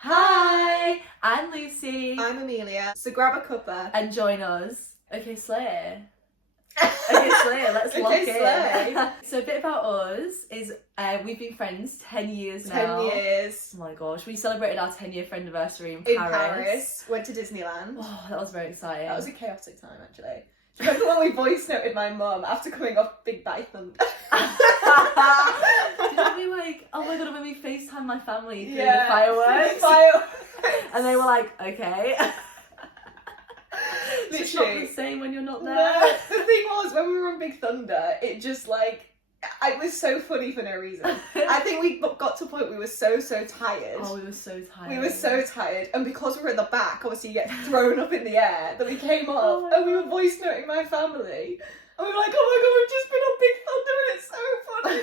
Hi, I'm Lucy, I'm Amelia. So grab a cuppa. and join us. Okay, Slay. Okay, Slay, let's lock Okay, slay. in. So a bit about us is we've been friends 10 years now. 10 years. Oh my gosh, we celebrated our 10-year friend anniversary in In Paris. Paris. Went to Disneyland. Oh, that was very exciting. That was a chaotic time, actually. Do you remember when we voice noted my mum after coming off Big Bad Thunder? Didn't we oh my god, when we FaceTime my family through the Yeah, fireworks? through the fireworks. And they were like, okay. It's not Literally. the same when you're not there. No, the thing was, when we were on Big Thunder, it just it was so funny for no reason. I think we got to a point we were so tired. Oh, we were so tired. We were so tired, and because we were in the back, obviously you get thrown up in the air, that we came off, Oh my and we were God. voice noting my family, and we were like, oh my god, we've just been on Big Thunder, and it's so funny.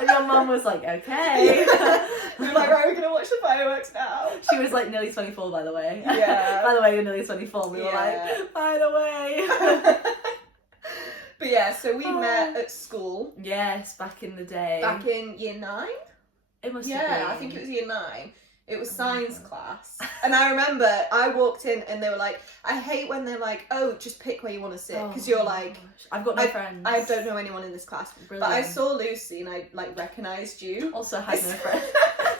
And your mum was like, okay. We were like, right, we're gonna watch the fireworks now. She was like nearly 24, by the way. Yeah. By the way, you're nearly 24. We were Yeah. like, by the way. But yeah, so we Oh. met at school Yes, back in the day. back in year 9. It must have Yeah, been. I think it was year 9. It was Oh my science God. class. And I remember I walked in and they were like, I hate when they're like, oh, just pick where you want to sit. Because you're like, gosh. I've got no friends. I don't know anyone in this class. Brilliant. But I saw Lucy and I recognised you. Also had no friends.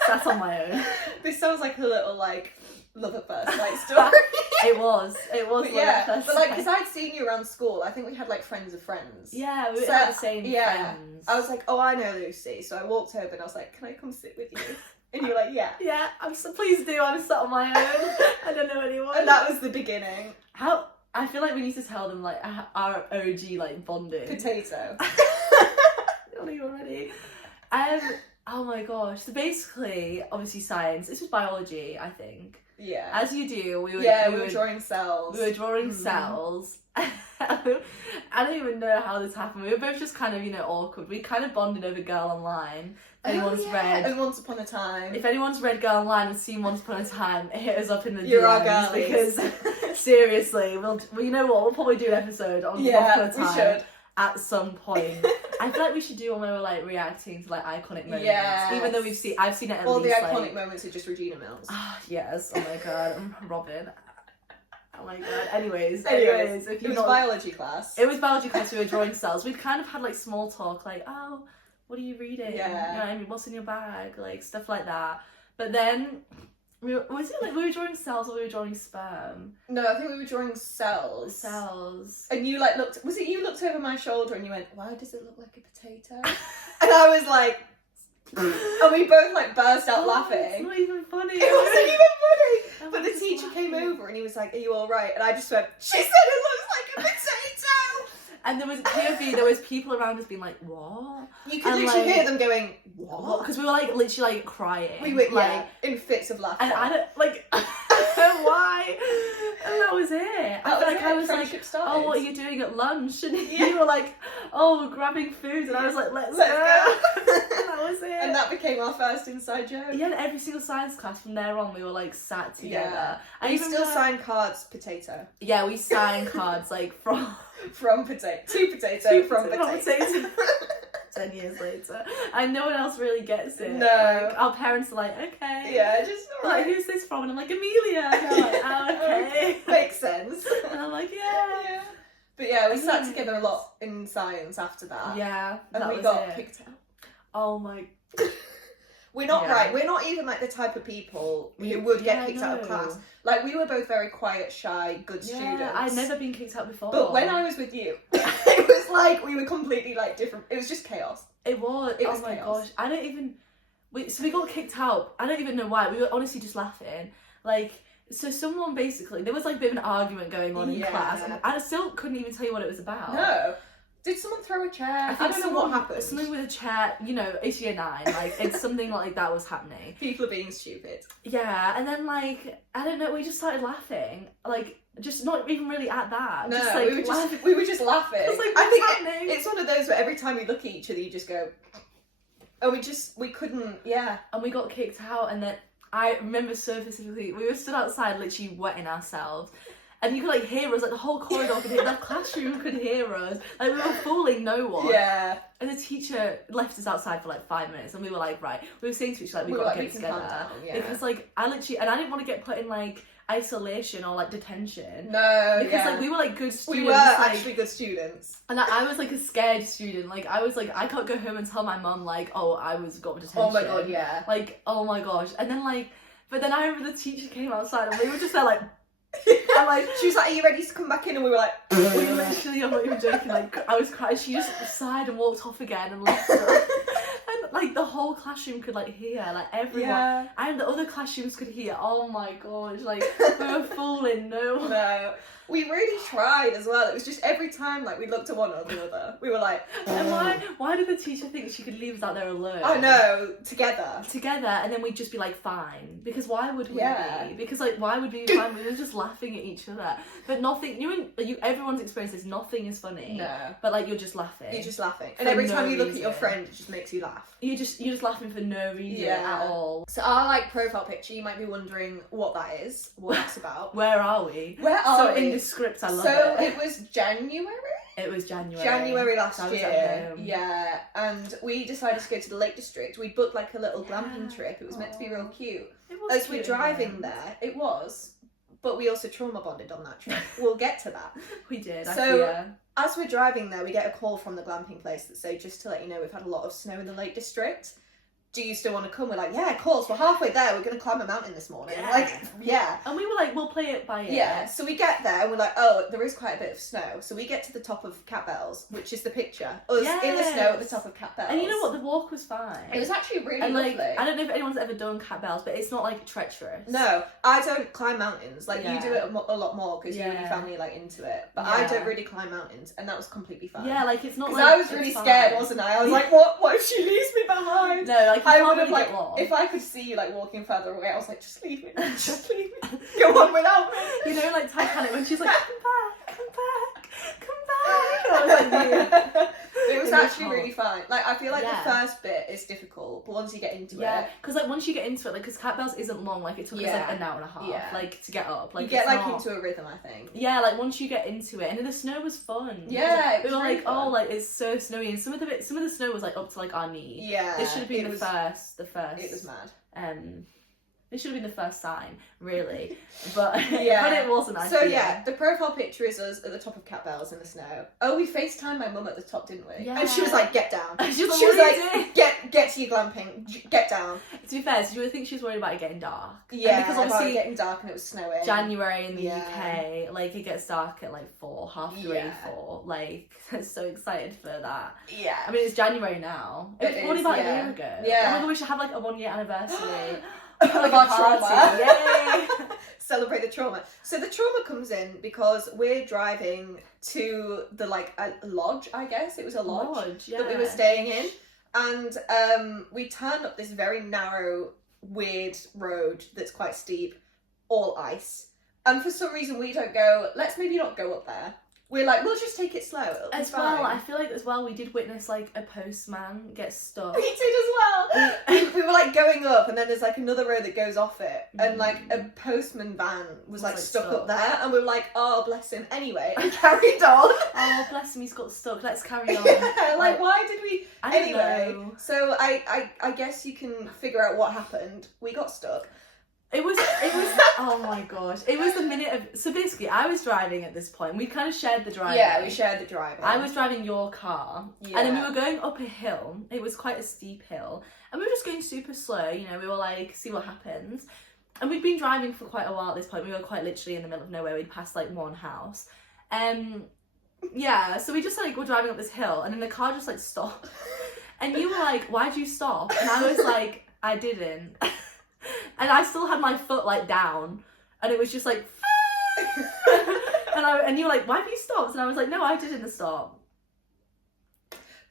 That's on my own. This sounds like a little love at first sight story. It was. But yeah, but because I'd seen you around school, I think we had friends of friends. Yeah, we So, had the same yeah, friends. I was like, oh, I know Lucy. So I walked over and I was like, can I come sit with you? And you were like, yeah. Yeah, please do. I'm sat on my own. I don't know anyone. And that was the beginning. I feel like we need to tell them our OG bonding. Potato. Not even ready. Oh my gosh. So basically, obviously science. This was biology, I think. Yeah. As you do, we were drawing cells. We were drawing Mhm. cells. I don't even know how this happened. We were both just kind of, awkward. We kind of bonded over Girl Online. If anyone's read. And Once Upon a Time. If anyone's read Girl Online and seen Once Upon a Time, hit us up in the You're our DMs girlies. because seriously, well, you know what? We'll probably do an episode on Once Upon a Time we should. at some point. I feel like we should do one where we're reacting to iconic moments. Yes. Even though I've seen it at All least. the iconic moments are just Regina Mills. Yes. Oh my god. Robin. Oh my god. Anyways, if It you was not, biology class. it was biology class. We were drawing cells. We'd kind of had small talk, oh, what are you reading? Yeah. You know what I mean? What's in your bag? Stuff like that. But then, we were drawing cells or we were drawing sperm? No, I think we were drawing cells. Cells. And you looked. Was it you looked over my shoulder and you went, "Why does it look like a potato?" And I was like, and we both burst out It's laughing. not even funny. It wasn't even funny. I But was the just teacher came laughing. over and he was like, "Are you all right?" And I just went, "She said it looks like a potato." And there was POV, there was people around us being like, what? You could And, literally hear them going, "What?" Because we were literally crying. We were in fits of laughter. And I don't why? And that was it. I feel like I was Friendship started. oh, what are you doing at lunch? And Yeah. you were like, oh, grabbing food. And I was like, let's go. go. And that was it. And that became our first inside joke. yeah, and every single science class from there on, we were sat together. Yeah. And We even still though- sign cards, potato. Yeah, we signed cards From potato. To potato. From from potato. 10 years later. And no one else really gets it. No. Our parents are like, okay. Yeah, just alright. Who's this from? And I'm like, Amelia. And they're like, oh, okay. Makes sense. And I'm like, yeah. Yeah. But yeah, we sat Yes. together a lot in science after that. Yeah. And that we was got it. kicked out. Oh my. We're not Yeah. right. We're not even the type of people who would get kicked out of class. We were both very quiet, shy, good students. I'd never been kicked out before. But when I was with you, it was we were completely different. It was just chaos. It was. It was oh my chaos. gosh. I don't even. So we got kicked out. I don't even know why. We were honestly just laughing. So someone basically, there was a bit of an argument going on in Yeah. class, and I still couldn't even tell you what it was about. No. Did someone throw a chair? I think don't know what happened. Something with a chair, it's year 9, it's something like that was happening. People are being stupid. Yeah, and then I don't know, we just started laughing, just not even really at that. No, just, we were just laughing. It's like, I what's think happening? it's one of those where every time we look at each other, you just go, and we couldn't, yeah. And we got kicked out, and then I remember so specifically, we were stood outside literally wetting ourselves, And you could like hear us, like the whole corridor could hear, the classroom could hear us. Like we were fooling no one. Yeah. And the teacher left us outside for like 5 minutes, and we were like, right, we were saying to each other, like, we've got to get together. Because like I didn't want to get put in like isolation or like detention. No, because like we were like good students. We were actually good students. And I was like a scared student. Like I was like, I can't go home and tell my mum like, oh, I got detention. Oh my god, yeah. Like, oh my gosh. And then like, but then I remember the teacher came outside and we were just there like, and like she was like, are you ready to come back in? And we were like, we literally, I'm not even joking, like I was crying. She just sighed and walked off again and left us. And like the whole classroom could like hear, like everyone. Yeah. And the other classrooms could hear. Oh my gosh, like we were fooling no one. No. We really tried as well. It was just every time like we looked at one or the other, we were like, and why did the teacher think she could leave us out there alone? I know, together, and then we'd just be like fine, because why would we Yeah. be? Because like why would we be fine? We were just laughing at each other, but nothing. Everyone's experience is nothing is funny. No, but like you're just laughing. you're just laughing, and every no time you look at reason. your friend, it just makes you laugh. You're just laughing for no reason at all. So our like profile picture, you might be wondering what that is, what it's about. Where are we? Where So are we? in the script, I love So it. it was January. It was January. January last I was year. at home. Yeah, and we decided to go to the Lake District. We booked like a little glamping Yeah. trip. It was meant to be real cute. It was As we're cute, driving yeah. there, it was, but we also trauma bonded on that trip. We'll get to that. We did. So- As we're driving there, we get a call from the glamping place that say, just to let you know, we've had a lot of snow in the Lake District. Do you still want to come? We're like, yeah, of course. We're halfway there. We're going to climb a mountain this morning. Yeah. Like, yeah. And we were like, we'll play it by ear. Yeah, so we get there and we're like, oh, there is quite a bit of snow. So we get to the top of Cat Bells, which is the picture. Us in the snow at the top of Cat Bells. And you know what? The walk was fine. It was actually really and like, lovely. I don't know if anyone's ever done Cat Bells, but it's not like treacherous. No, I don't climb mountains. Like, you Yeah. do it a lot more because you and your Yeah. family like into it. But I Yeah. don't really climb mountains, and that was completely fine. Yeah, like it's not Because like. I was really it's scared, fine. wasn't I? I was like, what if she leaves me behind? No, like you I can't would have really like, get lost. if I could see you like walking further away, I was like, just leave me, just leave me, go on without me. You know, like Titanic when she's like, come back. I was like, you. It was In the actually top. really fine. Like, I feel like Yeah. the first bit is difficult, but once you get into Yeah, it, because like once you get into it, like, because Cat Bells isn't long, like it took us Yeah. like an hour and a half, Yeah. like to get up. Like you get it's like not- into a rhythm, I think. Yeah, like once you get into it, and then the snow was fun. Yeah, it we was were really like, fun. oh, like it's so snowy, and some of the snow was like up to like our knee. Yeah, This should have been it the was, first. It was mad. It should have been the first sign, really, but Yeah. but it wasn't. I So feel. yeah, the profile picture is us at the top of Cat Bells in the snow. Oh, we FaceTimed my mum at the top, didn't we? Yeah. And she was like, "Get down." She was She was like, like, "Get to your glamping. Get down." to be fair, do you think she was worried about it getting dark? Yeah, And because obviously getting dark and it was snowing. January in the Yeah. UK, like it gets dark at like 4, half 3, Yeah. 4. Like, I'm so excited for that. Yeah. I mean, it's January now. It was It probably is, about yeah. a year ago. Yeah. Oh my god, we should have like a 1-year anniversary. Of Like our a party. trauma. Yay! Celebrate the trauma. So the trauma comes in because we're driving to the like a lodge, I guess. It was a lodge yeah. that we were staying in. And we turned up this very narrow, weird road that's quite steep, all ice. And for some reason we don't go, let's maybe not go up there. We're like, we'll just take it slow. It'll be As fine. well, I feel like as well we did witness like a postman get stuck. We did as well. We were like going up, and then there's like another road that goes off it, and like a postman van was like stuck up there, and we were like, oh bless him. Anyway, and carried on. Oh bless him, he's got stuck. Let's carry on. Yeah, like why did we? I don't Anyway, know. so I guess you can figure out what happened. We got stuck. It was oh my gosh. It was the minute of, so basically I was driving at this point. We kind of shared the driving. Yeah, we shared the driving. I was driving your car, Yeah. and then we were going up a hill. It was quite a steep hill, and we were just going super slow. You know, we were like, see what happens. And we'd been driving for quite a while at this point. We were quite literally in the middle of nowhere. We'd passed like one house. Yeah, so we just like were driving up this hill, and then the car just like stopped. And you were like, "Why'd you stop?" And I was like, "I didn't." And I still had my foot like down, and it was just like, and you were like, "Why have you stopped?" And I was like, "No, I didn't stop."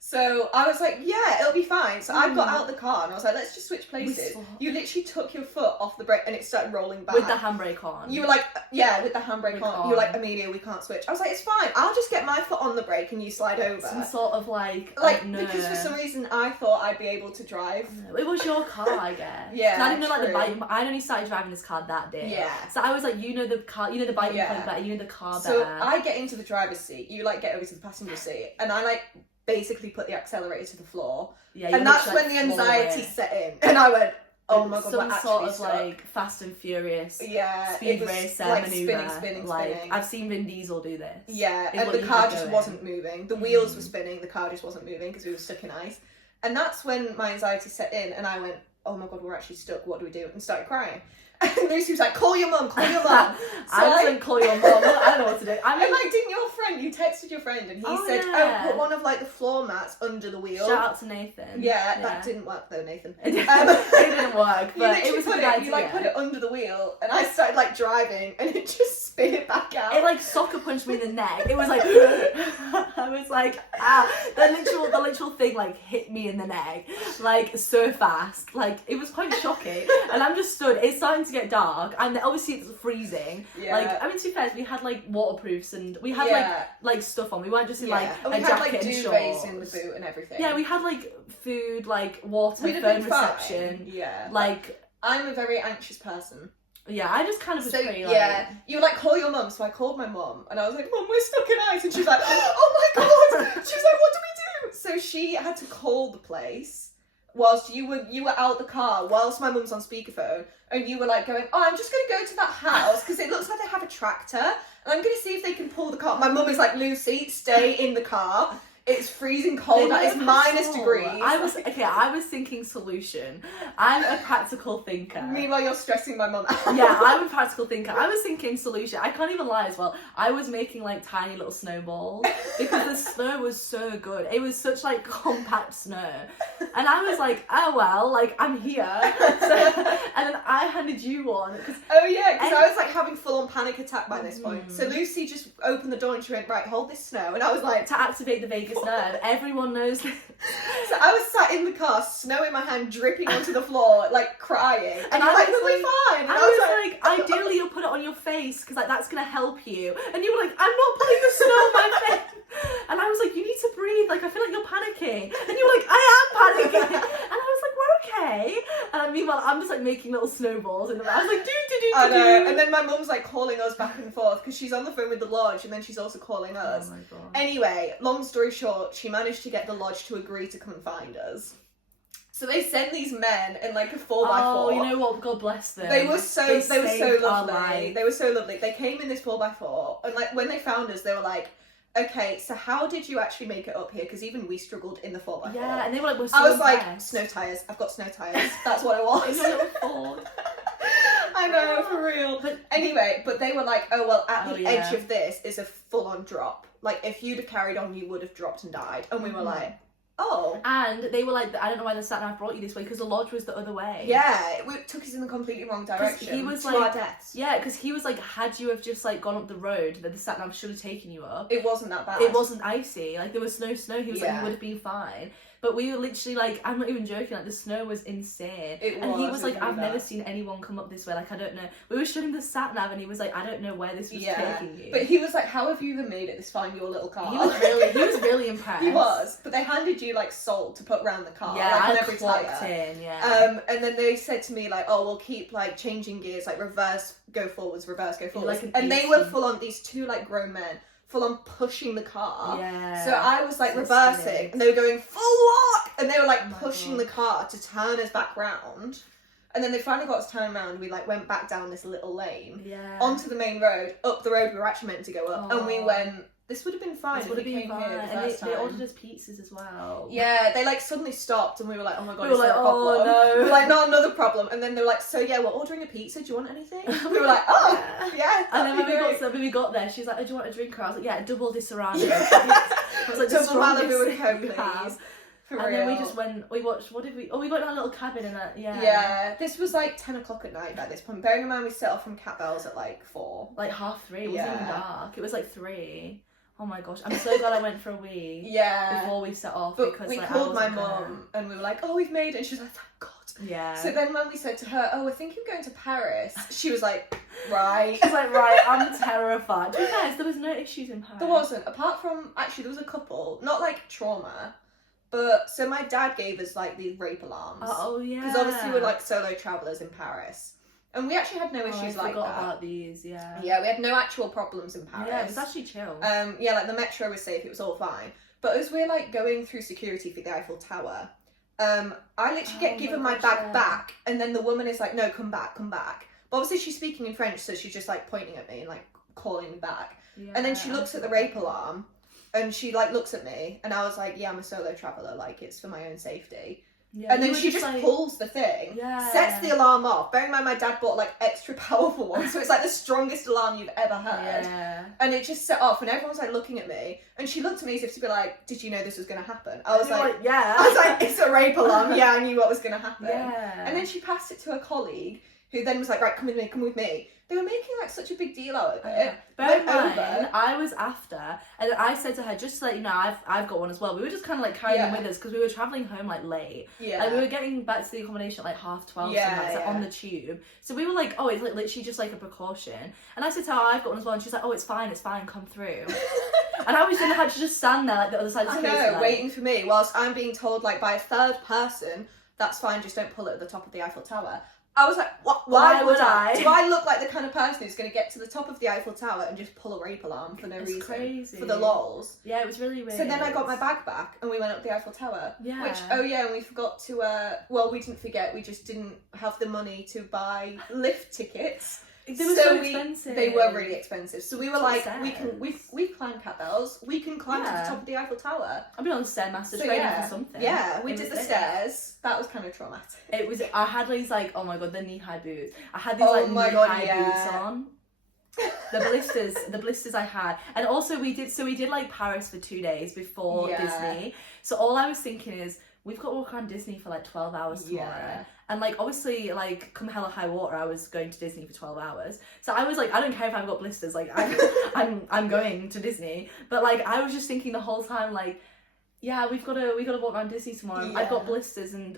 So I was like, yeah, it'll be fine. So I got out the car and I was like, let's just switch places. swapped. You literally took your foot off the brake and it started rolling back. With the handbrake on. You were like, yeah, with the handbrake Brake on. You were like, Amelia, we can't switch. I was like, it's fine. I'll just get my foot on the brake and you slide over. Some sort of Like, no. because for some reason I thought I'd be able to drive. No, it was your car, I guess. Yeah, 'Cause I didn't know like the true. bike. I only started driving this car that day. Yeah. So I was like, you know the car, you know the bike Yeah. better, you know the car So better. I get into the driver's seat, you like get over to the passenger seat, and I like basically put the accelerator to the floor. Yeah, you And that's literally, when the floor anxiety it. set in. And I went, oh my god, some we're actually sort of stuck. like Fast and Furious Yeah, speed it was racer like maneuver. spinning. I've seen Vin Diesel do this. Yeah, It and wouldn't the car keep just going. wasn't moving. The wheels were spinning, the car just wasn't moving because we were stuck in ice. And that's when my anxiety set in and I went, oh my god, we're actually stuck, what do we do? And started crying. And Lucy was like, call your mum, call your mum. I didn't call your mum. I don't know what to do. I And mean, like, didn't your friend, you texted your friend and he Oh, said, yeah. oh, put one of like the floor mats under the wheel. shout out to Nathan. Yeah, that didn't work though, Nathan. It didn't work, You but literally it was a put good it, idea. you like put it under the wheel and I started like driving and it just spit it back out. It like soccer punched me in the neck. It was like I was like, ah, the literal thing like hit me in the neck, like so fast. Like it was quite shocking. And I'm just stood. It's starting to get dark, and obviously it's freezing. Yeah. Like I mean, to be fair, we had like waterproofs and we had like stuff on. We weren't just in like and a we had jacket like and duvets shorts. in the boot and everything. Yeah, we had like food, like water, We'd have phone been fine. reception. Yeah. Like I'm a very anxious person. yeah, I just kind of was So pretty yeah, you were like, call your mum. So I called my mum and I was like, Mum, we're stuck in ice. And she's like, oh my god. She was like, what do we do? So she had to call the place whilst you were out the car, whilst my mum's on speakerphone, and you were like going, oh, I'm just gonna go to that house because it looks like they have a tractor, and I'm gonna see if they can pull the car. My mum is like, Lucy, stay in the car. It's freezing cold. That is -degrees. I was thinking solution. I'm a practical thinker. Meanwhile, you're stressing my mum out. Yeah, I'm a practical thinker. I was thinking solution. I can't even lie as well. I was making like tiny little snowballs because the snow was so good. It was such like compact snow. And I was like, oh well, like I'm here. So, and then I handed you one. Oh yeah, because I was like having full on panic attack by this point. So Lucy just opened the door and she went, right, hold this snow. And I was like, to activate the vagus nerve. Everyone knows this. So I was sat in the car, snow in my hand, dripping onto the floor, like crying. And I you're like, was we'll be like- fine. And I was like, ideally you'll put it on your face because like that's gonna help you. And you were like, I'm not putting the snow on my face. And I was like, you need to breathe. Like I feel like you're panicking. And you were like, I am panicking. And I was like, we're okay. And meanwhile, I'm just like making little snowballs in the I was like, I know. And then my mum's like calling us back and forth because she's on the phone with the lodge and then she's also calling us. Oh my god. Anyway, long story short, she managed to get the lodge to agree to come and find us. So they send these men in like a 4x4. Oh, you know what? God bless them. They were so saved our lovely. life. They were so lovely. They came in this 4x4 and like when they found us, they were like, okay, so how did you actually make it up here? Because even we struggled in the 4x4. Yeah, and they were like, we're so I was like, impressed. snow tyres. I've got snow tyres. That's what I want. In your little Ford. I know, for real. But anyway, but they were like, oh, well, at the yeah. edge of this is a full-on drop. Like, if you'd have carried on, you would have dropped and died. And we were like, oh. And they were like, I don't know why the sat nav brought you this way because the lodge was the other way. Yeah, it took us in the completely wrong direction. He was to like, our deaths. Yeah, because he was like, had you have just like gone up the road that the sat nav should have taken you up. It wasn't that bad. It wasn't icy. Like there was no snow. He was like, Yeah. you would have been fine. But we were literally like, I'm not even joking. Like the snow was insane. And he was like, I've never seen anyone come up this way. Like I don't know. We were showing him the sat nav, and he was like, I don't know where this was taking you. But he was like, how have you even made it this far in your little car? he was really impressed. He was. But they handed you like salt to put around the car. Yeah, like, on I every clocked tire. in. Yeah. And then they said to me like, oh, we'll keep like changing gears, like reverse, go forwards, reverse, go forwards. like an and they were 18. full on, these two like grown men, full on pushing the car. Yeah. So I was like So reversing, scared. and they were going full lock, and they were like Oh my pushing God. the car to turn us back round. And then they finally got us turned around. We like went back down this little lane Yeah. onto the main road, up the road we were actually meant to go up, and we Oh. went. This would have been fine. This if would have we been came fine. here the And first they time. ordered us pizzas as well. Yeah, they like suddenly stopped, and we were like, "Oh my god, We is were there like, a problem?" "Oh, no." We were like, "Not another problem." And then they were like, "So yeah, we're ordering a pizza. Do you want anything?" We were like, "Oh, yeah." And then that'd be when we got there, she was like, oh, do you want a drink? I was like, yeah, double di Serrano. Yeah. I was like, the Double Malibu strongest and Coke, you have. please. For And real. then we just went, we watched, what did we, oh, we got in our little cabin and yeah. Yeah, this was like 10 o'clock at night by this point. Bearing in mind we set off from Cat Bells at like 4. Like 3:30, it wasn't even Yeah. dark. It was like 3. Oh my gosh, I'm so glad I went for a wee Yeah. before we set off. But because we like, called my I wasn't gonna- mum and we were like, oh, we've made it. And she was like, thank God. Yeah. So then when we said to her, oh, we're thinking of going to Paris, she was like, right. She's like, right, I'm terrified. To be fair, there was no issues in Paris. There wasn't, apart from, actually, there was a couple, not like trauma, but so my dad gave us like these rape alarms. Oh, yeah. Because obviously we're like solo travellers in Paris. And we actually had no issues I like forgot that. about these, yeah. Yeah, we had no actual problems in Paris. Yeah, it was actually chill. Yeah, like the metro was safe, it was all fine. But as we're like going through security for the Eiffel Tower, I literally get given my bag back, and then the woman is like, no, come back, come back. But obviously she's speaking in French, so she's just like pointing at me and like calling me back. Yeah, And then she looks at the rape alarm, and she like looks at me, and I was like, yeah, I'm a solo traveller, like it's for my own safety. Yeah, And then you she were just like, pulls the thing, Yeah. sets the alarm off. Bearing in mind my dad bought like extra powerful ones, so it's like the strongest alarm you've ever heard. Yeah. And it just set off, and everyone's like looking at me, and she looked at me as if to be like, did you know this was going to happen? I was You're like, yeah. I was like, it's a rape alarm, yeah, I knew what was going to happen. Yeah. And then she passed it to a colleague, who then was like, right, come with me, come with me. They were making like such a big deal out of it. Bear in Went mind, over. I was after, and I said to her, just to let you know, I've got one as well. We were just kind of like carrying them Yeah. with us because we were traveling home like late. Yeah. Like we were getting back to the accommodation at like 12:30 Yeah, something, like, yeah. on the tube. So we were like, oh, it's like literally just like a precaution. And I said to her, I've got one as well, and she's like, oh, it's fine, come through. And I was gonna have to just stand there like the other side of the I space. know, like, waiting for me, whilst I'm being told like by a third person, that's fine, just don't pull it at the top of the Eiffel Tower. I was like, what? Why would I? Do I look like the kind of person who's going to get to the top of the Eiffel Tower and just pull a rape alarm for no It's reason? crazy. For the lols. Yeah, it was really weird. So then I got my bag back and we went up the Eiffel Tower. Yeah. Which, oh yeah, and we forgot to, well, we didn't forget, we just didn't have the money to buy lift tickets. They were so we- expensive. They were really expensive. So we were That's like, what it says. we've climbed Cat Bells, we can climb to Yeah. the top of the Eiffel Tower. I've been on the Stairmaster So training yeah, for something. yeah, we It did was the it. stairs. That was kind of traumatic. It was. I had these like, oh my god, the knee-high boots. I had these Oh like my knee-high God, yeah. boots on. The blisters I had, and also we did like Paris for 2 days before Yeah. Disney. So all I was thinking is, we've got to walk around Disney for like 12 hours tomorrow. Yeah. And like obviously like come hell or high water, I was going to Disney for 12 hours. So I was like, I don't care if I've got blisters, like I'm going to Disney. But like I was just thinking the whole time like, yeah, we got to walk around Disney tomorrow. Yeah. I've got blisters and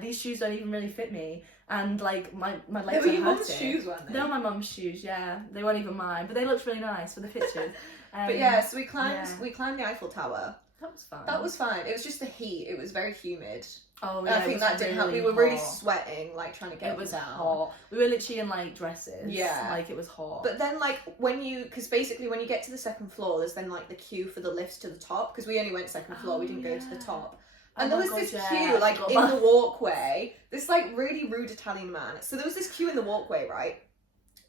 these shoes don't even really fit me. And like my They legs were are your mum's hurting. shoes, weren't they? They were my mum's shoes, yeah. They weren't even mine, but they looked really nice for the pictures. But yeah, so we yeah. climbed the Eiffel Tower. That was fun. That was fine. It was just the heat. It was very humid. Oh And yeah, I think it was that didn't help. We really were really hot. sweating, like trying to get It was down. hot. We were literally in like dresses. Yeah. Like it was hot. But then, like, because basically when you get to the second floor, there's then like the queue for the lifts to the top, because we only went second floor, we didn't go to the yeah. top. Oh And there my was God, this yeah, queue, I like, forgot in about- the walkway, this, like, really rude Italian man. So there was this queue in the walkway, right?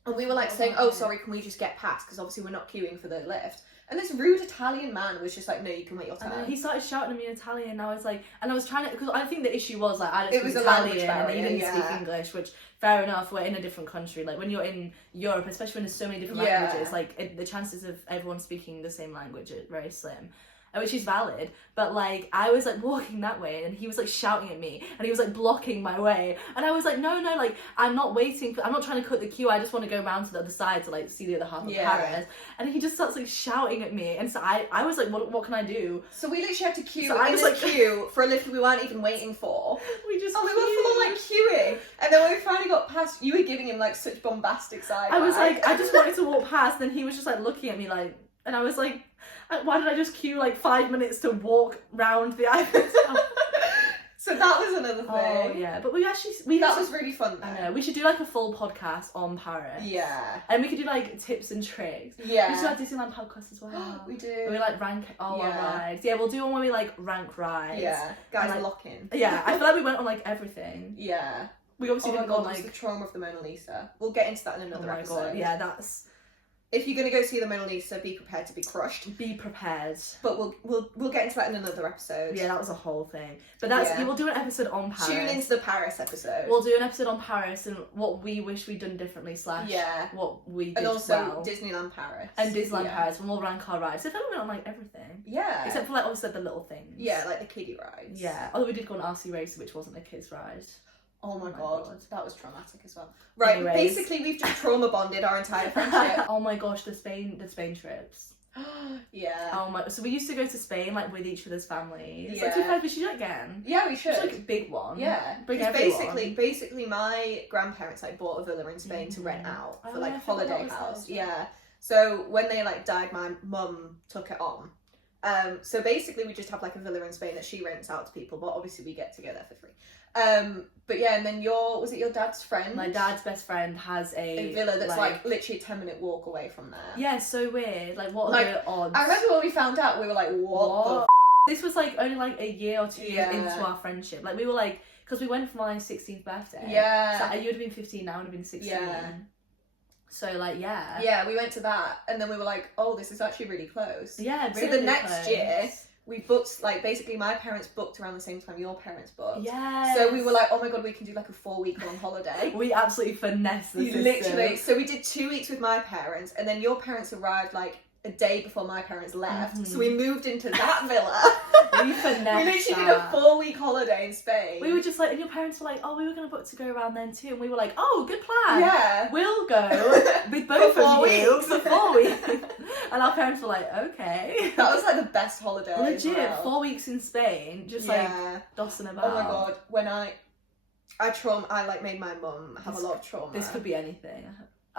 And we were, like, saying, oh, sorry, can we just get past? Because obviously we're not queuing for the lift. And this rude Italian man was just like, no, you can wait your And then turn. he started shouting at me in Italian, and I was like, and I was trying to, because I think the issue was like, I don't It speak was a language Italian, and he barrier, didn't speak yeah. English, which, fair enough, we're in a different country. Like, when you're in Europe, especially when there's so many different Yeah. languages, like, the chances of everyone speaking the same language are very slim. Which is valid, but like I was like walking that way and he was like shouting at me and he was like blocking my way, and I was like, no, like I'm not trying to cut the queue, I just want to go around to the other side to like see the other half of Yeah. Paris. And he just starts like shouting at me, and so I was like, what can I do? So we literally had to queue So I in was this like- queue for a lift we weren't even waiting for. We just Oh, we were full like queuing. And then when we finally got past, you were giving him like such bombastic side. I was like, I just wanted to walk past, then he was just like looking at me like, and I was like, why did I just queue like 5 minutes to walk round the Eiffel Tower? So that was another thing. Oh yeah, but That was really fun though. I know, we should do like a full podcast on Paris. Yeah. And we could do like tips and tricks. We should do Yeah. our Disneyland podcast as well. We do. Where we like rank all our Yeah. rides. Yeah, we'll do one where we like rank rides. Yeah. Guys, like- lock in. Yeah, I feel like we went on like everything. Yeah. We obviously Oh my didn't go god, on that was like. the trauma of the Mona Lisa. We'll get into that in Oh another my episode. god, yeah, that's. If you're gonna go see the Mona Lisa, be prepared to be crushed. Be prepared. But we'll get into that in another episode. Yeah, that was a whole thing. But that's Yeah. we'll do an episode on Paris. Tune into the Paris episode. We'll do an episode on Paris and what we wish we'd done differently / Yeah. what we did And also well. Disneyland Paris. And Disneyland Yeah. Paris, and we'll rank our rides. So I feel like we went on like everything. Yeah. Except for like obviously the little things. Yeah, like the kiddie rides. Yeah. Although we did go on RC Racer, which wasn't a kid's ride. Oh my my god, God. that was traumatic as well. Right, Anyways. basically we've just trauma bonded our entire friendship. Oh my gosh, the Spain trips. Yeah. Oh my! So we used to go to Spain like with each other's families. Yeah. Like, to be fair, we should do it again. Yeah, we should. It's like a big one. Yeah, Bring because everyone. basically, my grandparents like bought a villa in Spain to rent out for Oh, like yeah, I forgot holiday that was house. theirs. Yeah. So when they like died, my mum took it on. So basically, we just have like a villa in Spain that she rents out to people, but obviously we get to go there for free. But yeah, and then was it your dad's friend? My dad's best friend has a villa that's like literally a 10-minute walk away from there. Yeah, it's so weird. Like, what Like, are the odds? I remember when we found out, we were like, what? This was like only like a year or 2 years Yeah. into our friendship. Like, we were like, because we went for my 16th birthday. Yeah. So you would have been 15, now I would have been 16. Yeah. So like, yeah. Yeah, we went to that, and then we were like, oh, this is actually really close. Yeah, So really the next close. year, we booked, like, basically my parents booked around the same time your parents booked. Yeah. So we were like, oh my god, we can do like a 4-week long holiday. We absolutely finessed the system. Literally. So we did 2 weeks with my parents, and then your parents arrived like a day before my parents left. Mhm. So we moved into that villa. We finessed We literally did that. a 4-week holiday in Spain. We were just like, and your parents were like, oh, we were going to book to go around then too. And we were like, oh, good plan. Yeah. We'll go with both For 4 of you weeks. for 4 weeks. And our parents were like, okay. That was like the best holiday. as Legit, well. 4 weeks in Spain, just like dossing about. Oh my god, when I like made my mum have a lot of trauma. This could be anything.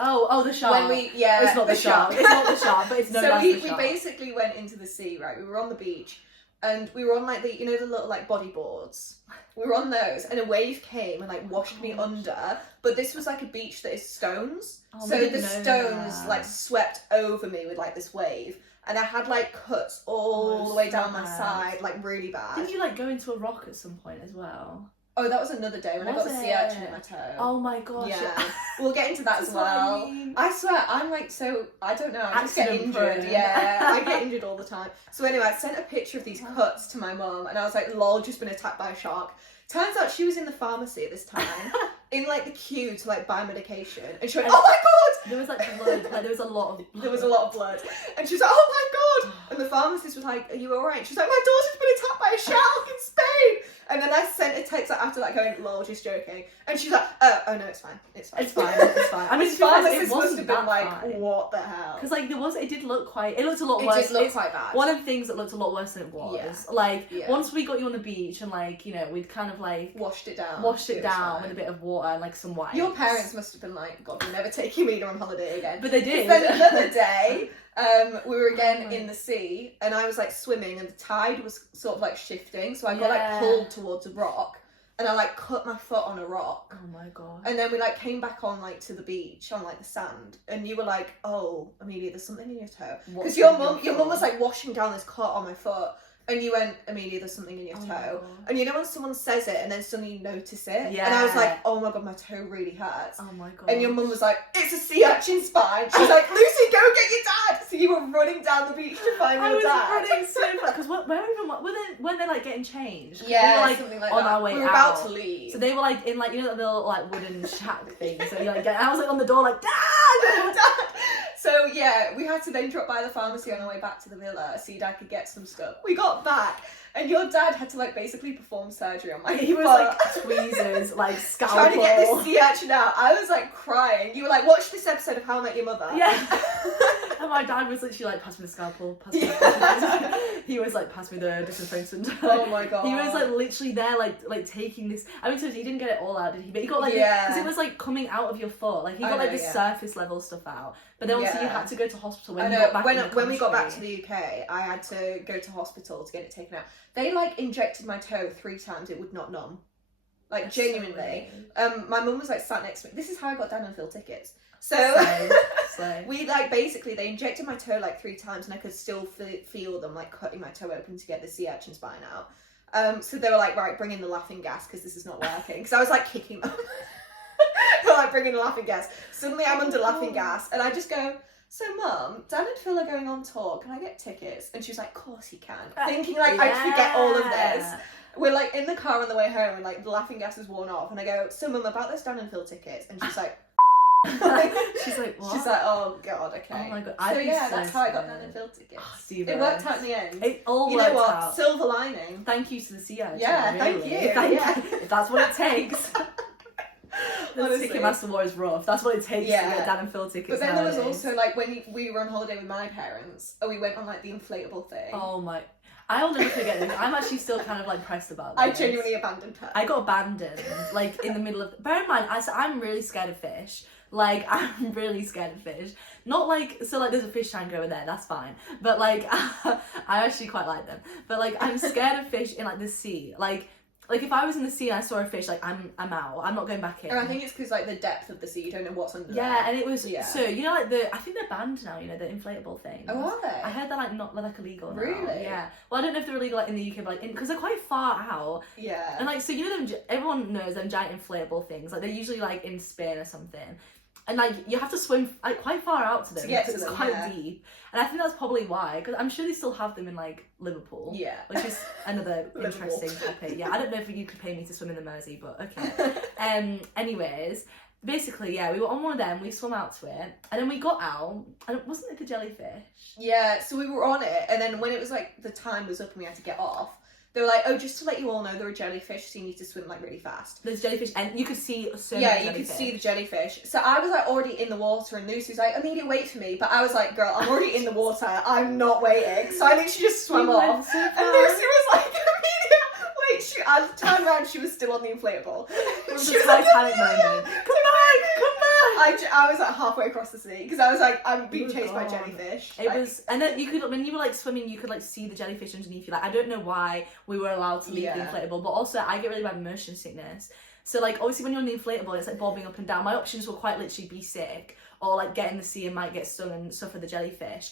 Oh, the shark. When we, yeah, It's not the shark. It's not the shark, but it's known So as we the shark. basically went into the sea, right? We were on the beach, and we were on like the the little like bodyboards. We were on those, and a wave came and like washed me under. But this was like a beach that is stones, Oh, so we the didn't know stones that. like swept over me with like this wave, and I had like cuts all Oh, the way so down my bad. side, like really bad. Didn't you like go into a rock at some point as well? Oh, that was another day when I got Was the sea urchin it? in my toe. Oh my gosh. Yeah, we'll get into that as That's what I well. mean. I swear, I'm like, so, I don't know, I just get Accident injured. prone. Yeah, I get injured all the time. So anyway, I sent a picture of these cuts to my mum, and I was like, lol, just been attacked by a shark. Turns out she was in the pharmacy at this time, in like the queue to like buy medication, and she went, oh my god! There was like blood, like there was a lot of blood. There was a lot of blood. And she was like, oh my god! And the pharmacist was like, are you alright? She was like, my daughter's been attacked by a shark in Spain! And then I sent a text after that going, lol, just joking. And she's like, oh no, it's fine. It's fine. It's fine, it's fine. I mean, This to be honest, pharmacist it must wasn't have been that like, fine. what the hell? Because like it did look quite, it looked a lot It worse. did look It's quite bad. one of the things that looked a lot worse than it was. Yeah. Like, Yeah. once we got you on the beach and like, we'd kind of like washed it down. washed it was down fine. with a bit of water and like some wipes. Your parents must have been like, God, we're never taking Mina on holiday again. But they did. Then another day, we were again in the sea, and I was like swimming, and the tide was sort of like shifting, so I got Yeah. like pulled towards a rock, and I like cut my foot on a rock. Oh my god. And then we like came back on like to the beach on like the sand, and you were like, "Oh, Amelia, there's something in your toe." What's Because your in mum foot? was like washing down this cut on my foot, and you went, "Amelia, there's something in your Oh my toe." God. And you know when someone says it, and then suddenly you notice it, Yeah. and I was like, "Oh my god, my toe really hurts." Oh my god. And your mum was like, "It's a sea urchin spine." She's like, "Lucy, go get your dad." So you were running down the beach to find I your was dad. running so fast because weren't they like getting changed? 'Cause Yeah, we were, like, something like on that. our way we were about out. to leave. So they were like in like that little like wooden shack thing. So you like I was like on the door like Dad. So yeah, we had to then drop by the pharmacy on our way back to the villa so your dad could get some stuff. We got back, and your dad had to like basically perform surgery on my He was foot. like tweezers, like scalpel. Trying to get this sea urchin out. I was like crying. You were like, watch this episode of How I Met Your Mother. Yeah. And my dad was literally like, pass me the scalpel, pass me the He was like, pass me the disinfectant. Oh my god. He was like literally there, like taking this. I mean, so he didn't get it all out, did he? But he got like, Yeah. because it was like coming out of your foot. Like he I got like know, the yeah. surface level stuff out. But then also you Yeah. had to go to hospital when I you know. got back. in the When we got back to country. the UK, I had to go to hospital to get it taken out. They like injected my toe 3 times. It would not numb. Like That's so genuinely. weird. My mum was like sat next to me. This is how I got Dan and Phil tickets. So Slay. we like basically they injected my toe like 3 times, and I could still feel them like cutting my toe open to get the sea urchin spine out. So they were like, right, bring in the laughing gas because this is not working. Because I was like kicking them. They're like, bring in the laughing gas. Suddenly I'm under laughing gas, and I just go, so Mum, Dan and Phil are going on tour. Can I get tickets? And she was like, of course you can. Thinking like I'd forget all of this. We're like in the car on the way home, and like the laughing gas is worn off, and I go, so Mum, about those Dan and Phil tickets, and she's like, She's like, what? she's like, oh god, okay. Oh my God, So I'd be yeah, so that's how I got scared. Dan and Phil tickets. Oh, Steve, It worked out in the end. It all You worked know what? out. Silver lining. Thank you to the sea urchin. Yeah, thank really. you, yeah. If that's what it takes. The Honestly. Ticketmaster war is rough. That's what it takes to Yeah. get Dan and Phil tickets. But then there was nowadays. also like when we were on holiday with my parents, and we went on like the inflatable thing. Oh my! I'll never forget this. I'm actually still kind of like pressed about this. I genuinely abandoned her. I got abandoned, like in the middle of. Bear in mind, I'm really scared of fish. Like I'm really scared of fish. Not like so like there's a fish tank over there. That's fine. But like I actually quite like them. But like I'm scared of fish in like the sea. Like if I was in the sea and I saw a fish, like I'm out. I'm not going back in. And I think it's because like the depth of the sea, you don't know what's under Yeah, there. and it was Yeah. so I think they're banned now. The inflatable thing. Oh, are they? I heard they're like not like illegal now. Really? Yeah. Well, I don't know if they're illegal like in the UK, but like because they're quite far out. Yeah. And like so them, everyone knows them giant inflatable things. Like they're usually like in Spain or something. And like you have to swim like quite far out to them get because to it's them, quite yeah. deep. And I think that's probably why, because I'm sure they still have them in like Liverpool. Yeah. Which is another Liverpool. interesting topic. Yeah, I don't know if you could pay me to swim in the Mersey, but okay. Anyways, basically, yeah, we were on one of them. We swum out to it, and then we got out, and wasn't it the jellyfish? Yeah, so we were on it, and then when it was like the time was up and we had to get off, they were like, oh, just to let you all know, there are jellyfish, so you need to swim like really fast. There's jellyfish, and you could see so Yeah, many you jellyfish. could see the jellyfish. So I was like already in the water, and Lucy was like, Amelia, wait for me. But I was like, girl, I'm already in the water. I'm not waiting. So I literally just swam We went off. so And fast. Lucy was like, Amelia, wait, shoot. I turned around, she was still on the inflatable. It was She a was like, Titanic "Amelia, moment. Come back! I was like halfway across the sea because I was like, I'm being Oh, chased by God. jellyfish. It Like, was, and then you could, when you were like swimming, you could like see the jellyfish underneath you. Like, I don't know why we were allowed to leave the Yeah. inflatable, but also I get really bad motion sickness. So like, obviously when you're on the inflatable, it's like bobbing up and down. My options were quite literally be sick or like get in the sea and might get stung and suffer the jellyfish.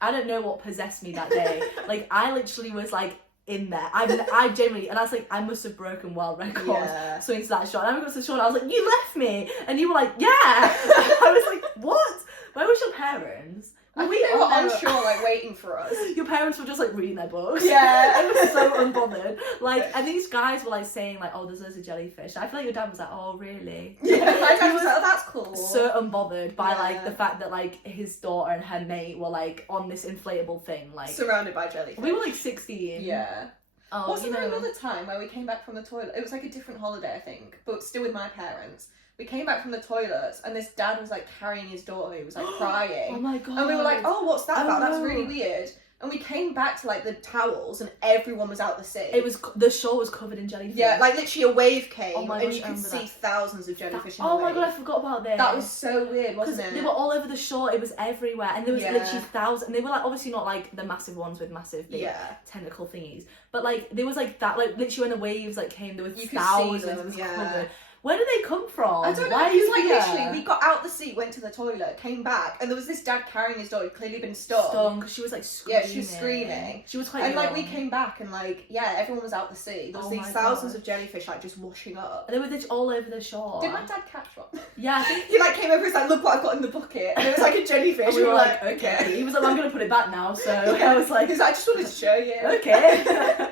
I don't know what possessed me that day. Like, I literally was like in there. I genuinely, and I was like, I must have broken world record. Yeah. So into that shot, and I got to the shore, and I was like, "You left me," and you were like, "Yeah." I was like, "What? Where was your parents?" I Were think they were on on their- shore, like waiting for us. Your parents were just like reading their books. Yeah. They were so unbothered. Like, and these guys were like saying like, "Oh, there's loads of jellyfish." I feel like your dad was like, "Oh, really?" Yeah, my He dad was like, oh, that's cool. so unbothered by like Yeah. the fact that like his daughter and her mate were like on this inflatable thing. Like, surrounded by jellyfish. we were like 16. Yeah. Oh, Wasn't you there know. another time where we came back from the toilet? It was like a different holiday, I think, but still with my parents. We came back from the toilets, and this dad was like carrying his daughter who was like crying. Oh my god. And we were like, oh, what's that Oh, about? That's no. really weird. And we came back to like the towels, and everyone was out the sea. It was the shore was covered in jellyfish. Yeah, like literally a wave came, Oh my and gosh, you I could remember see that. thousands of jellyfish in the Oh my wave. god, I forgot about this. That was so weird, because wasn't it? they were all over the shore. It was everywhere, and there was Yeah. literally thousands. And they were like obviously not like the massive ones with massive big Yeah. tentacle thingies, but like there was like that. Like literally when the waves like came, there was You could see thousands. them, It was yeah. covered. Where did they come from? I don't know, Why are you because like here? literally we got out the sea, went to the toilet, came back, and there was this dad carrying his dog who'd clearly been stung. because she was like screaming. Yeah, she was screaming. She was quite And like we young. came back and like, yeah, everyone was out the sea. There was Oh these my thousands God. of jellyfish like just washing up. They were literally all over the shore. Did my dad catch one? Yeah, I think. He like came over and was like, look what I've got in the bucket. And it was like a jellyfish. And we were like, okay. He was like, I'm gonna put it back now. So I was like, Because I just wanted to show you. okay.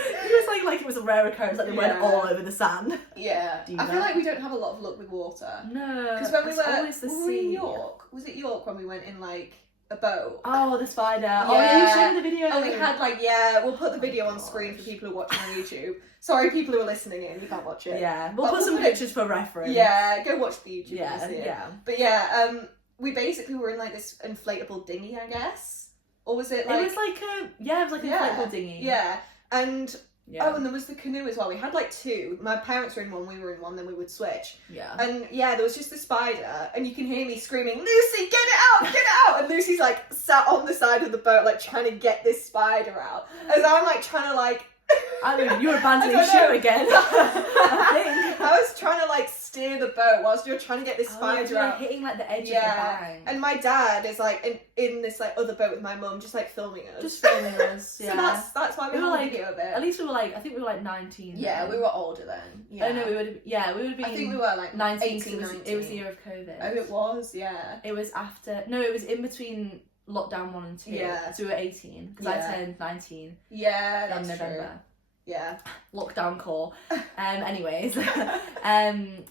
It was like it was a rare occurrence, like they went Yeah. all over the sand. Yeah. Do you I feel know? like we don't have a lot of luck with water. No, Because when we it's were, always the were we in sea. York, was it York when we went in like a boat? Oh, the spider. Oh yeah, you Yeah. showed me the video. And we had like, yeah, we'll put the video on gosh. screen for people who are watching on YouTube. Sorry, people who are listening in, you can't watch it. Yeah, we'll But put some we'll put it- pictures for reference. Yeah, go watch the YouTube. Yeah, and see it. yeah. But yeah, we basically were in like this inflatable dinghy, I guess. Or was it like... It was like a it was like an Yeah, inflatable dinghy. Yeah, and... Yeah. Oh, and there was the canoe as well. We had like two. My parents were in one, we were in one, then we would switch. Yeah. And yeah, there was just a spider, and you can hear me screaming, Lucy, get it out, get it out! And Lucy's like sat on the side of the boat, like trying to get this spider out. As I'm like trying to like... I mean, you were abandoning I don't know. ship again. I think. I was trying to like steer the boat whilst you're trying to get this spider you were out. hitting like the edge Yeah, of the bank. and my dad is like in this like other boat with my mum, just like filming us. Just filming us. Yeah. So that's why we We have were, a like, video of it. At least we were like, I think we were like 19. Yeah, then. we were older then. Yeah. Oh no, we would have. Yeah, we would have been. I think we were like 19. 18, 19. It was the year of COVID. Oh, it was, yeah. It was after. No, it was in between lockdown 1 and 2. Yeah. So we were 18 because Yeah. I turned 19 Yeah, in that's November. true. Yeah. Lockdown core. Anyways,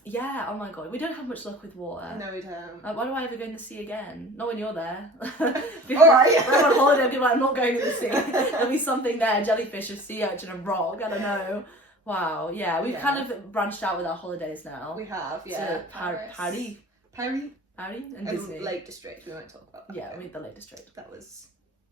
yeah. Oh my god, we don't have much luck with water. No, we don't. Why do I ever go in the sea again? Not when you're there. Alright. When I'm on holiday, I'll be like, I'm not going in the sea. There'll be something there, jellyfish, a sea urchin, a rock. I don't know. Wow, yeah, we've Yeah. kind of branched out with our holidays now. We have, To yeah. Paris. Paris. And Disney. Lake District. We won't talk about that. Yeah, though. we made the Lake District. That was.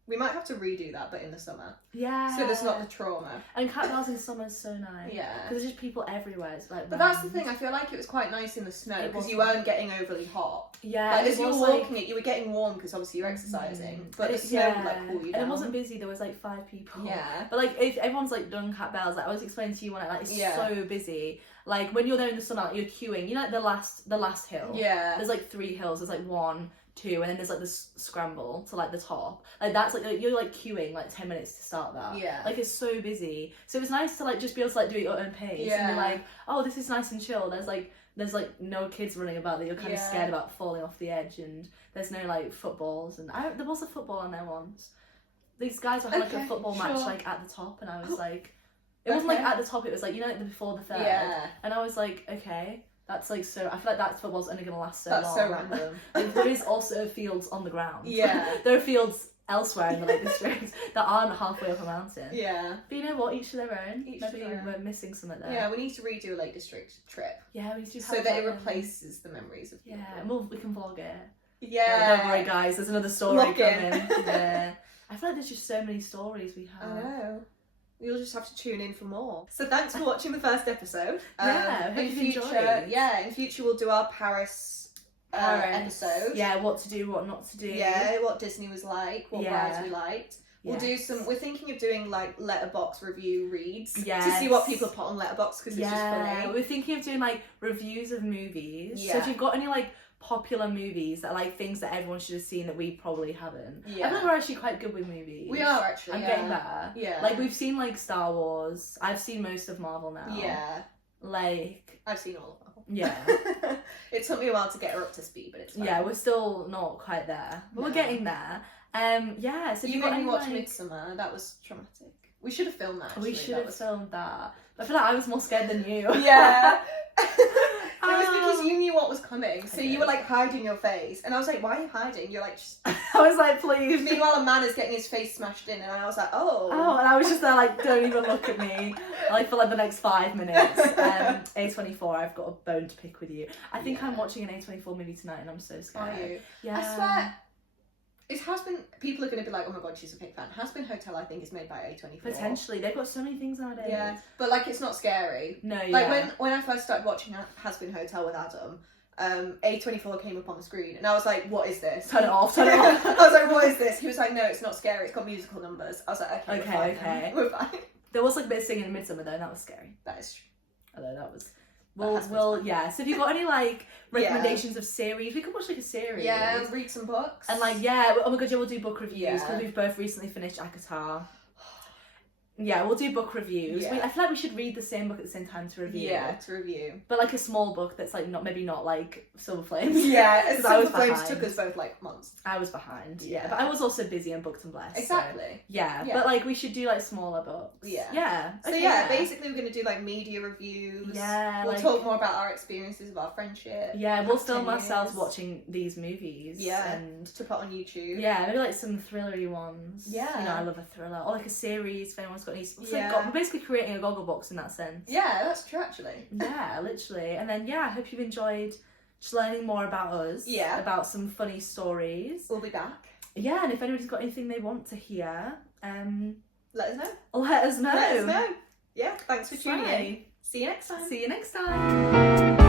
We might have to redo that, but in the summer. Yeah. So there's not the trauma. And Cat Bells in summer is so nice. Yeah. Because there's just people everywhere. It's like. But that's the thing. I feel like it was quite nice in the snow It because was you weren't getting overly hot. Yeah. Like, it as you were was, like- walking it, you were getting warm because obviously you're exercising. Mhm. But the It- snow would like cool you down. And it wasn't busy. There was like 5 people. Yeah. But like, if everyone's like done Cat Bells, like I was explaining to you when like it's Yeah. so busy. Like when you're there in the summer, like, you're queuing. You know, like the last hill. Yeah. There's like 3 hills. There's like 1, 2, and then there's like this scramble to like the top. Like that's like you're like queuing like 10 minutes to start that. Yeah. Like it's so busy. So it was nice to like just be able to like do it at your own pace. And be Yeah. like, oh, this is nice and chill. There's like no kids running about that you're kind of Yeah. scared about falling off the edge, and there's no like footballs. And there was a football on there once. These guys were having like Okay, a football match sure. like at the top, and I was like, it wasn't like Okay. at the top. It was like, you know, like before the third. Yeah. And I was like, okay. That's like so. I feel like that football's only gonna last so That's long. so random. Like, there is also fields on the ground. Yeah. There are fields elsewhere in the Lake District that aren't halfway up a mountain. Yeah. But you know what? Each to their own. Each to Maybe their own. we're missing something there. Yeah, we need to redo a Lake District trip Yeah, we need to so have that it one. replaces the memories of Yeah, people. and we can vlog it. Yeah. Don't worry, guys. There's another story Lock coming. in. Yeah. I feel like there's just so many stories we I have. know. You'll just have to tune in for more. So thanks for watching the first episode. Yeah, hope in you've future, enjoyed. in future we'll do our Paris episode. Yeah, what to do, what not to do. Yeah, what Disney was like, what Yeah. rides we liked. We'll do Yes. some. We're thinking of doing like letterbox review reads to Yes. see what people put on letterbox because it's just Yeah, funny. we're thinking of doing like reviews of movies. So Yeah. if you've got any like popular movies that like things that everyone should have seen that we probably haven't. Yeah. I think we're actually quite good with movies. We are actually. I'm getting better. Yeah. Like we've seen like Star Wars. I've seen most of Marvel now. Yeah, Like I've seen all of them. yeah. It took me a while to get her up to speed, but it's fine. Yeah, we're still not quite there. But we're No. getting there. Yeah, so if You you've got made any me watch like... Midsummer. That was traumatic. We should have filmed that. Actually. We should That have was... filmed that. I feel like I was more scared than you. Yeah. It was because you knew what was coming, so I you did. were like hiding your face, and I was like, "Why are you hiding?" You're like, just... I was like, please. Meanwhile, a man is getting his face smashed in, and I was like, "Oh." Oh, and I was just there like, don't even look at me. Like for like the next 5 minutes. A24, I've got a bone to pick with you. I think I'm Yeah. watching an A24 movie tonight, and I'm so scared. Are you? Yeah. I swear. It has been. People are going to be like, "Oh my god, she's a big fan." Has Been Hotel, I think, is made by A24. Potentially, they've got so many things nowadays. Yeah, but like, it's not scary. No, yeah. Like when I first started watching Has Been Hotel with Adam, A24 came up on the screen, and I was like, "What is this?" Turn it off. Turn it off. I was like, "What is this?" He was like, "No, it's not scary. It's got musical numbers." I was like, "Okay, Okay, we're fine okay. then. We're fine." There was like a bit of singing in Midsummer though, and that was scary. That is true. Although that was. That has been Well, fun. yeah. So if you've got any like Yeah. recommendations of series, we could watch like a series. Yeah, read some books. And like, yeah, oh my god, yeah, we'll do book reviews Yeah. because we've both recently finished ACOTAR. Yeah, we'll do book reviews. Yeah. I feel like we should read the same book at the same time to review. Yeah, to review. But like a small book that's like not like Silver Flames. Yeah, 'Cause Silver I was Flames behind. took us both like months. I was behind. Yeah. Yeah. But I was also busy and booked and blessed. so- Exactly. yeah. Yeah. But like we should do like smaller books. Yeah. Yeah. So Okay, yeah, basically we're gonna do like media reviews. Yeah, We'll like- talk more about our experiences of our friendship. Yeah, we'll past film 10 ourselves years. watching these movies. Yeah. And To put on YouTube. yeah, maybe like some thrillery ones. Yeah. You know, I love a thriller. Or like a series if anyone's got any. It's Yeah. like we're basically creating a goggle box in that sense. Yeah, that's true actually. Yeah, literally. And then yeah, I hope you've enjoyed just learning more about us. Yeah. About some funny stories. We'll be back. Yeah, and if anybody's got anything they want to hear, Let us know. let us know. Let us know. Yeah, thanks for tuning in. Right. See you next time. See you next time.